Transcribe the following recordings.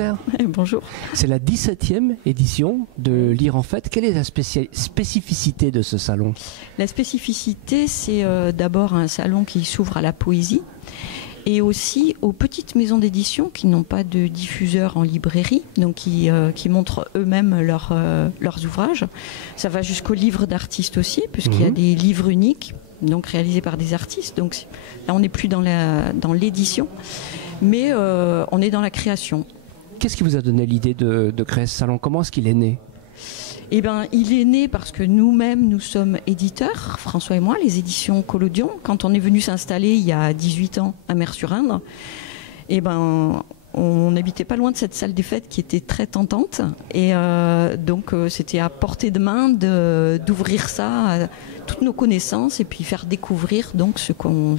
Claire. Bonjour. C'est la 17e édition de Lire en Fête. Quelle est la spécificité de ce salon? La spécificité, c'est d'abord un salon qui s'ouvre à la poésie et aussi aux petites maisons d'édition qui n'ont pas de diffuseur en librairie, donc qui montrent eux-mêmes leurs ouvrages. Ça va jusqu'aux livres d'artistes aussi, puisqu'il y a des livres uniques, donc réalisés par des artistes. Donc là, on n'est plus dans l'édition, mais on est dans la création. Qu'est-ce qui vous a donné l'idée de créer ce salon? Comment est-ce qu'il est né? Eh ben, il est né parce que nous-mêmes, nous sommes éditeurs, François et moi, les éditions Collodion. Quand on est venu s'installer il y a 18 ans à Mers-sur-Indre, eh ben, on n'habitait pas loin de cette salle des fêtes qui était très tentante. Et donc, c'était à portée de main d'ouvrir ça à toutes nos connaissances et puis faire découvrir donc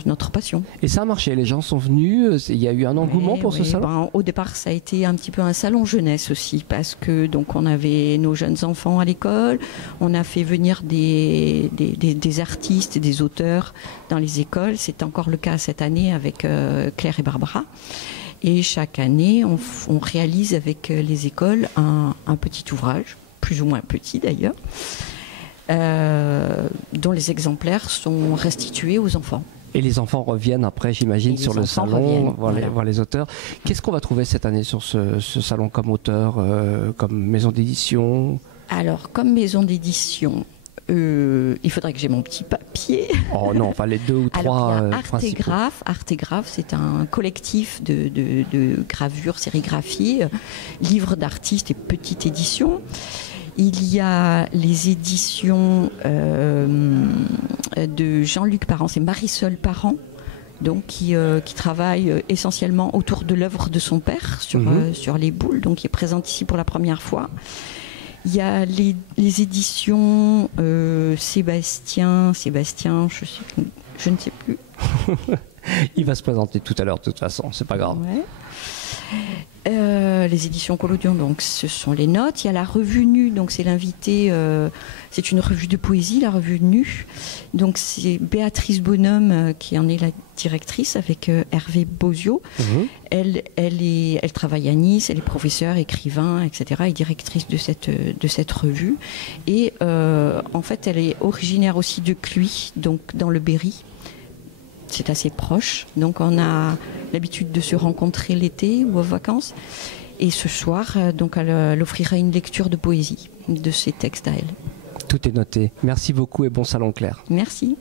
notre passion. Et ça a marché, les gens sont venus, il y a eu un engouement pour ce salon? Ben, au départ, ça a été un petit peu un salon jeunesse aussi, parce que donc on avait nos jeunes enfants à l'école, on a fait venir des artistes et des auteurs dans les écoles. C'est encore le cas cette année avec Claire et Barbara. Et chaque année, on réalise avec les écoles un petit ouvrage, plus ou moins petit d'ailleurs, dont les exemplaires sont restitués aux enfants. Et les enfants reviennent après, j'imagine, sur le salon, voir les auteurs. Qu'est-ce qu'on va trouver cette année sur ce salon comme auteur, comme maison d'édition? Alors, comme maison d'édition, il faudrait que j'ai mon petit papier. Oh non, enfin les deux ou trois. Alors, il y a Artégraphe, c'est un collectif de gravures, sérigraphies, livres d'artistes et petites éditions. Il y a les éditions de Jean-Luc Parent, c'est Marisol Parent, donc qui travaille essentiellement autour de l'œuvre de son père sur les boules, donc qui est présente ici pour la première fois. Il y a les éditions Sébastien, je ne sais plus. Il va se présenter tout à l'heure, de toute façon, c'est pas grave. Ouais. Les éditions Collodion, donc ce sont les notes. Il y a la revue Nue, donc c'est l'invité, c'est une revue de poésie, la revue Nue. Donc c'est Béatrice Bonhomme qui en est la directrice avec Hervé Bozio. Elle travaille à Nice, elle est professeure, écrivain, etc. et directrice de cette revue. Et en fait, elle est originaire aussi de Cluis, donc dans le Berry. C'est assez proche, donc on a l'habitude de se rencontrer l'été ou aux vacances. Et ce soir, donc elle offrira une lecture de poésie de ses textes à elle. Tout est noté. Merci beaucoup et bon salon Claire. Merci.